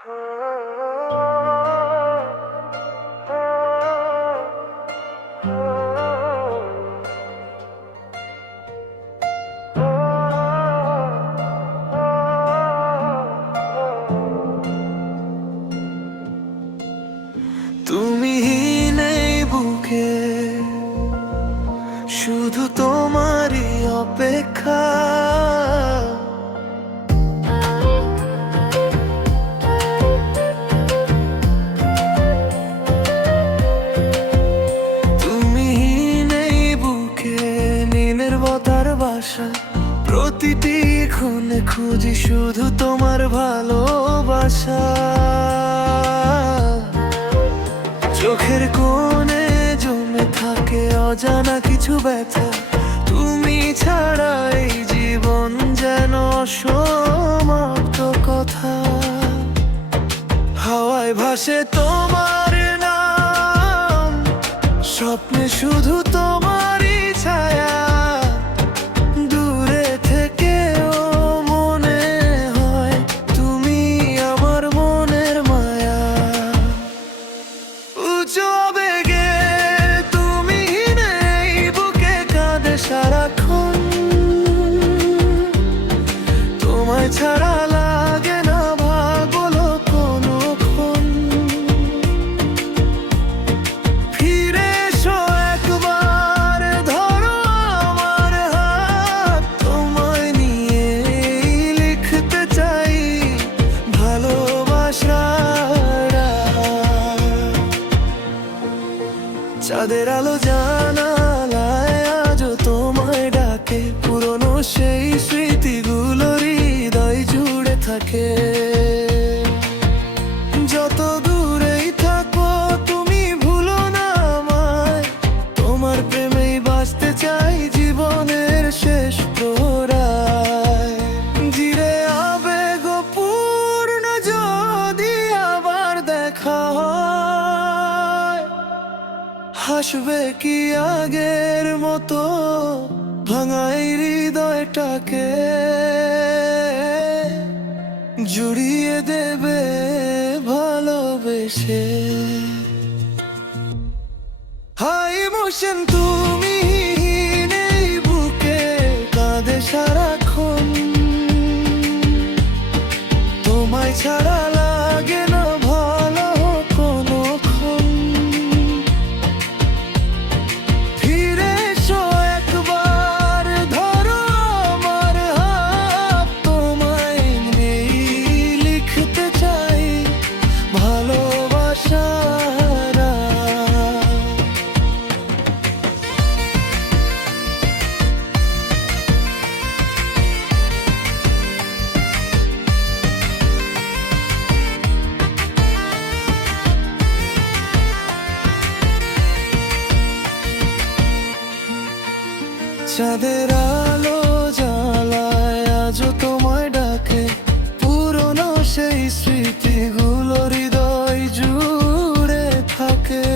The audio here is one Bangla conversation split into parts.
তুমি নেই বুকে, শুধু তোমারই অপেক্ষা। তুমি নেই বুকে, নীলের বতার বাসা, প্রতিটি ক্ষণে খুঁজি শুধু তোমার ভালোবাসা। চোখের কোণে জমে থাকে অজানা কিছু ব্যথা, তুমি ছাড়া এই জীবন যেন অসমাপ্ত কথা। হাওয়ায় ভাসে তোমার নাম, স্বপ্নে শুধু তোমারই ছায়া। দূরে থেকেও মনে হয় তুমি আমার মনের মায়া। উঁচু আবেগে তুমি নেই বুকে, কাঁদে সারাক্ষণ। তোমায় ছাড়া লাগে না ভাগলো কোনোক্ষণ। ফিরে এসো একবার, ধরো আমার হাত, তোমায় নিয়ে লিখতে চাই ভালোবাসার। চাঁদের আলো জানালায় আজও তোমায় ডাকে, পুরনো সেই স্মৃতিগুলো হৃদয় জুড়ে থাকে। যত দূরেই থাকো তুমি ভুলো না আমায়, তোমার প্রেমেই বাঁচতে চাই জীবনের শেষ প্রহরায়। জিরে আবেগপূর্ণ যদি আবার দেখা হয়, হাসবে কি আগের মতো ভাঙা এই হৃদয়টাকে, জুড়িয়ে দেবে ভালোবেসে। হাই ইমোশন তুমি নেই বুকে, কাঁদে সারাক্ষণ। তোমায় ছাড়া লাগে না ভালো কোনোক্ষণ। ফিরে এসো একবার, ধরো আমার হাত, তোমায় নিয়েই লিখতে চাই ভালোবাসার। চাঁদের আলো জ্বালায় আজও তোমায় ডাকে, পুরনো সেই স্মৃতিগুলো হৃদয় জুড়ে থাকে।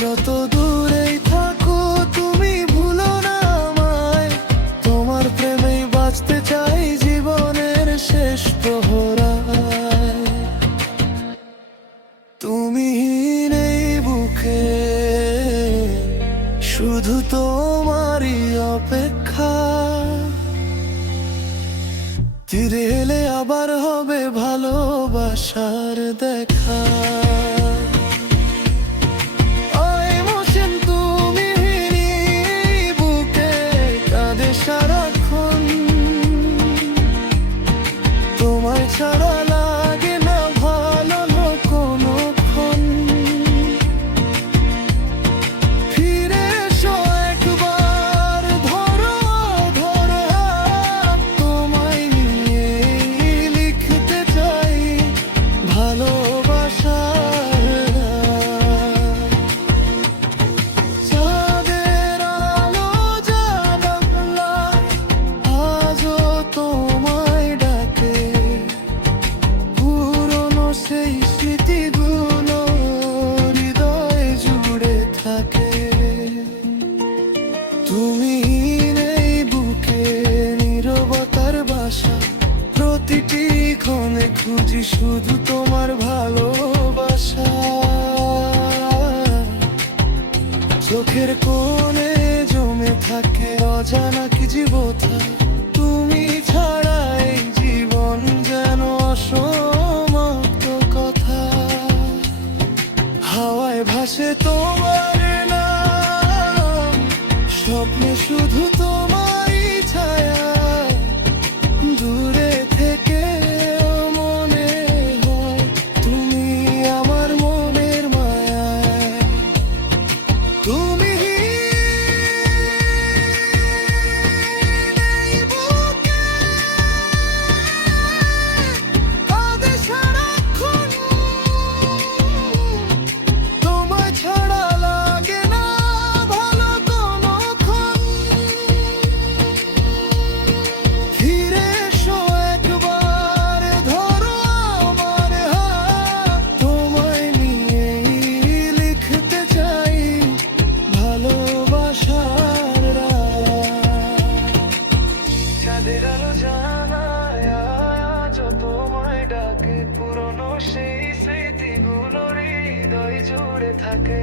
যত দূরেই থাকো তুমি ভুলো না আমায়, তোমার প্রেমেই বাঁচতে চাই জীবনের শেষ প্রহরায়। তুমি নেই বুকে, শুধু তোমারই অপেক্ষা। ফিরে এলে আবার হবে ভালোবাসার দেখা। ইমোশন তুমি নেই বুকে, কাঁদে সারাক্ষণ। তোমায় ছাড়া লাগে না ভালো কোনোক্ষণ। ফিরে এসো একবার, ধরো হাত, তোমায় নিয়ে লিখতে চাই ভালোবাসার। চাঁদের আলো জানালায় আজও তোমায় ডাকে, পুরনো সেই স্মৃতিগুলো হৃদয় জুড়ে থাকে। তুমি নেই বুকে, নীরবতার বাসা, প্রতিটি ক্ষণে খুঁজি শুধু তোমার ভালোবাসা। চোখের কোণে জমে থাকে অজানা কি জীবথা। তুমি ছাড়া এই জীবন যেন অসমাপ্ত কথা। হাওয়ায় ভাসে তোমার নাম, স্বপ্নে শুধু তোমারই ছায়া। দূরে থেকে মনে হয় তুমি আমার মনের মায়া। তুমি নেই বুকে, কাঁদে সারাক্ষণ। তোমায় ছাড়া লাগে না ভালো কোনোক্ষণ। ফিরে এসো একবার, ধরো আমার হাত। তোমায় নিয়েই লিখতে চাই ভালোবাসার রাত। চাঁদের আলো জানায় আজও তোমায় ডাকে, পুরনো সেই স্মৃতিগুলো হৃদয় জুড়ে থাকে।